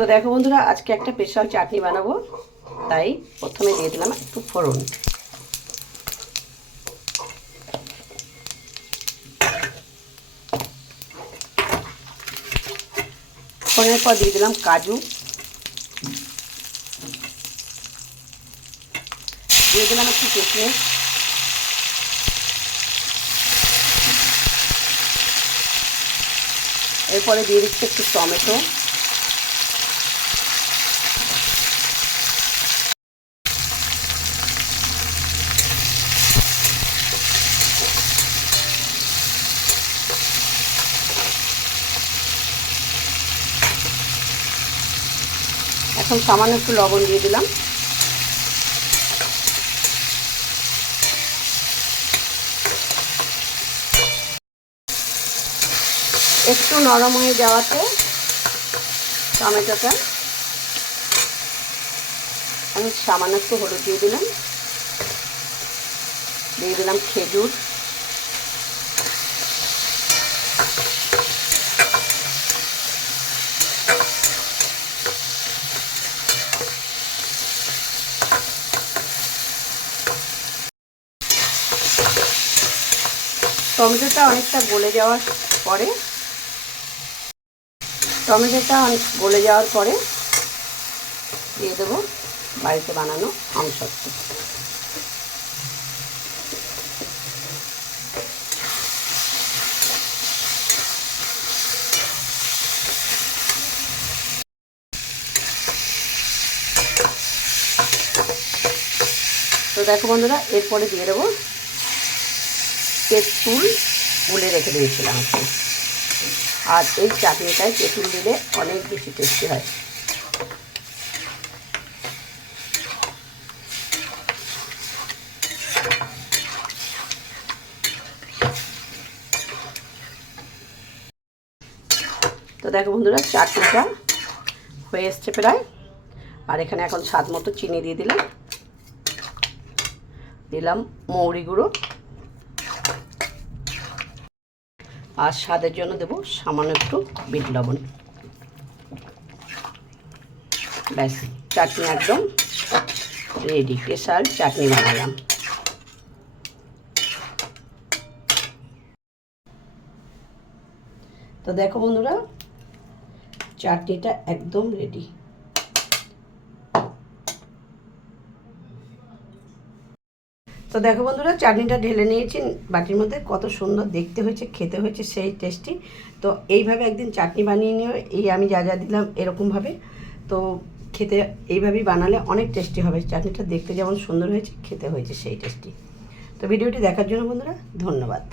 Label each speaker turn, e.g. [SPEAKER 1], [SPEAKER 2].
[SPEAKER 1] তো দেখো বন্ধুরা, আজকে একটা স্পেশাল চাটনি বানাবো। তাই প্রথমে দিয়ে দিলাম একটু ফোড়ন। ফোড়নের পর দিয়ে দিলাম কাজু। দিয়ে দিলাম একটু কিশমিশ এরপরে দিয়ে দিচ্ছি একটু টমেটো। এখন সামান্য একটু লবণ দিয়ে দিলাম। একটু নরম হয়ে যাওয়াতে টমেটোটা আমি সামান্য একটু হলুদ দিয়ে দিলাম। দিয়ে দিলাম খেজুর। টমেটোটা অনেকটা গলে যাওয়ার পরে, টমেটোটা গলে যাওয়ার পরে দিয়ে দেবো বাড়িতে বানানো আমসত্ব তো দেখো বন্ধুরা, এরপরে দিয়ে দেবো তেঁতুল গুলে রেখে দিয়েছিলাম একটু। আর এই চাটনিটায় তেঁতুল দিলে অনেক বেশি টেস্টি হয়। তো দেখো বন্ধুরা, চাটনিটা হয়ে এসছে প্রায়। আর এখানে এখন স্বাদ মতো চিনি দিয়ে দিলাম। দিলাম মৌরি গুঁড়ো। আর স্বাদের জন্য দেবো সামান্য একটু বিট লবণ। ব্যাস, চাটনি একদম রেডি স্পেশাল চাটনি বানালাম। তো দেখো বন্ধুরা, চাটনিটা একদম রেডি তো দেখো বন্ধুরা, চাটনিটা ঢেলে নিয়েছি। বাটির মধ্যে কত সুন্দর দেখতে হয়েছে, খেতে হয়েছে, সেই টেস্টি তো এইভাবে একদিন চাটনি বানিয়ে নিও। এই আমি যা যা দিলাম এরকমভাবে। তো খেতে এইভাবেই বানালে অনেক টেস্টি হবে। চাটনিটা দেখতে যেমন সুন্দর হয়েছে, খেতে হয়েছে সেই টেস্টি তো ভিডিওটি দেখার জন্য বন্ধুরা, ধন্যবাদ।